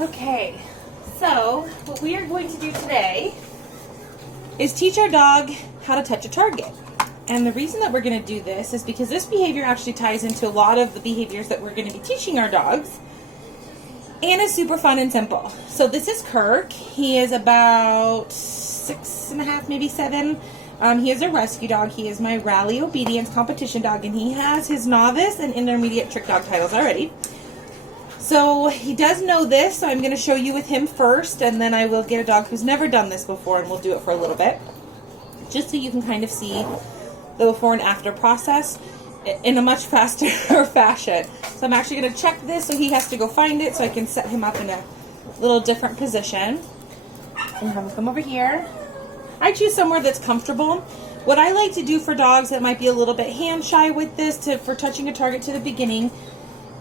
Okay, so what we are going to do today is teach our dog how to touch a target. And the reason that we're going to do this is because this behavior actually ties into a lot of the behaviors that we're going to be teaching our dogs. And is super fun and simple. So this is Kirk. He is about 6.5, maybe 7. He is a rescue dog. He is my rally obedience competition dog, and he has his novice and intermediate trick dog titles already. So he does know this, so I'm going to show you with him first, and then I will get a dog who's never done this before, and we'll do it for a little bit, just so you can kind of see the before and after process in a much faster fashion. So I'm actually going to check this, so he has to go find it, so I can set him up in a little different position. And have him come over here. I choose somewhere that's comfortable. What I like to do for dogs that might be a little bit hand shy with this, for touching a target to the beginning,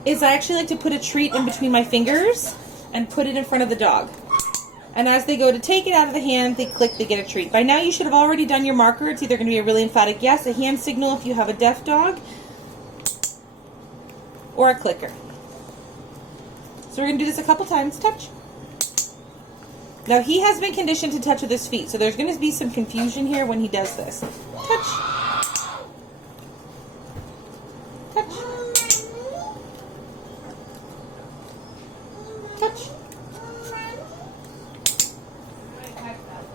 is I actually like to put a treat in between my fingers and put it in front of the dog. And as they go to take it out of the hand, they click, they get a treat. By now you should have already done your marker. It's either going to be a really emphatic yes, a hand signal if you have a deaf dog, or a clicker. So we're going to do this a couple times. Touch. Now he has been conditioned to touch with his feet, so there's going to be some confusion here when he does this. Touch. Touch. Touch.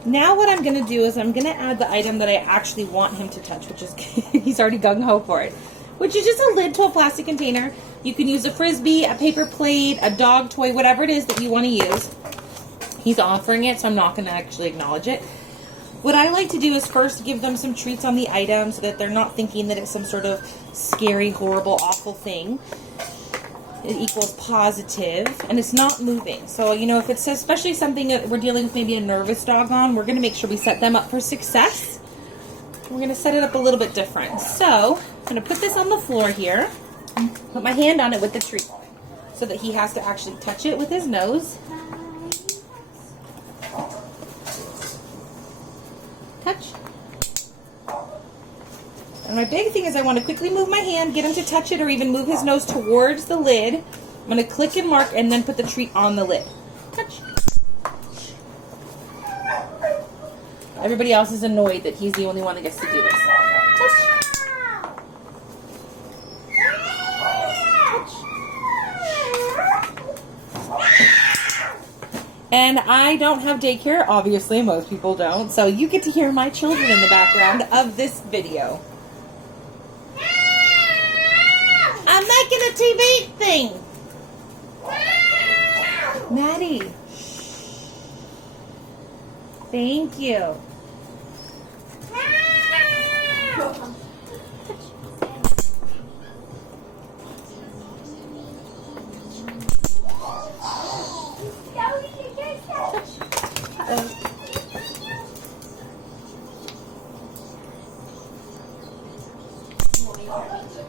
Now what I'm going to do is I'm going to add the item that I actually want him to touch, which is, he's already gung-ho for it, which is just a lid to a plastic container. You can use a Frisbee, a paper plate, a dog toy, whatever it is that you want to use. He's offering it, so I'm not going to actually acknowledge it. What I like to do is first give them some treats on the item so that they're not thinking that it's some sort of scary, horrible, awful thing. It equals positive, and it's not moving. So, you know, if it's especially something that we're dealing with maybe a nervous dog on, we're going to make sure we set them up for success. We're going to set it up a little bit different. So, I'm going to put this on the floor here, put my hand on it with the treat, so that he has to actually touch it with his nose. Touch. And my big thing is I want to quickly move my hand, get him to touch it, or even move his nose towards the lid. I'm going to click and mark and then put the treat on the lid. Touch. Everybody else is annoyed that he's the only one that gets to do this. Touch. And I don't have daycare, obviously, most people don't, so you get to hear my children in the background of this video. I'm making a TV thing. Maddie. Thank you.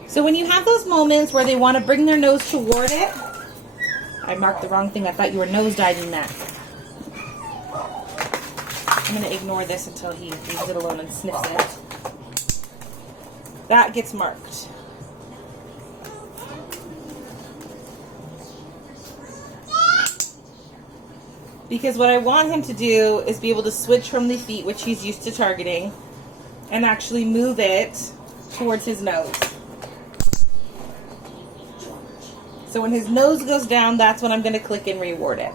So when you have those moments where they want to bring their nose toward it, I marked the wrong thing. I thought you were nose diving that. I'm going to ignore this until he leaves it alone and sniffs it. That gets marked. Because what I want him to do is be able to switch from the feet, which he's used to targeting, and actually move it towards his nose. So when his nose goes down, that's when I'm going to click and reward it.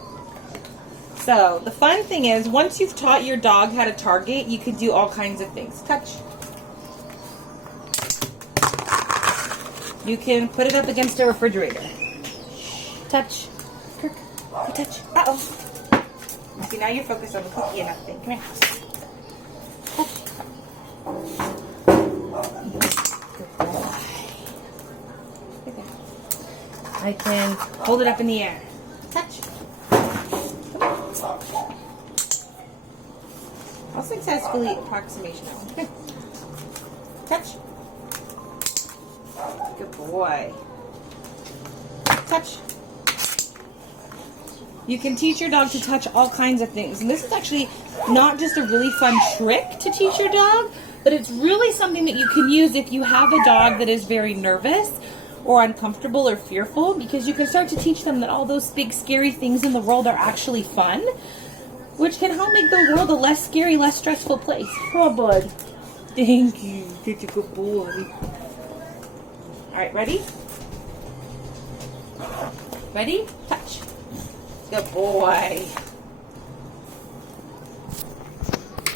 So the fun thing is, once you've taught your dog how to target, you can do all kinds of things. Touch. You can put it up against a refrigerator. Touch. Kirk, you touch. Uh-oh. See, now you're focused on the cookie and everything. Come here. Touch. Good boy. Right there. I can hold it up in the air. Touch. I'll successfully approximation now. Okay. Touch. Good boy. Touch. You can teach your dog to touch all kinds of things. And this is actually not just a really fun trick to teach your dog, but it's really something that you can use if you have a dog that is very nervous, or uncomfortable or fearful, because you can start to teach them that all those big scary things in the world are actually fun, which can help make the world a less scary, less stressful place. Oh, bud. Thank you. Such a good boy. All right, ready? Ready? Touch. Good boy.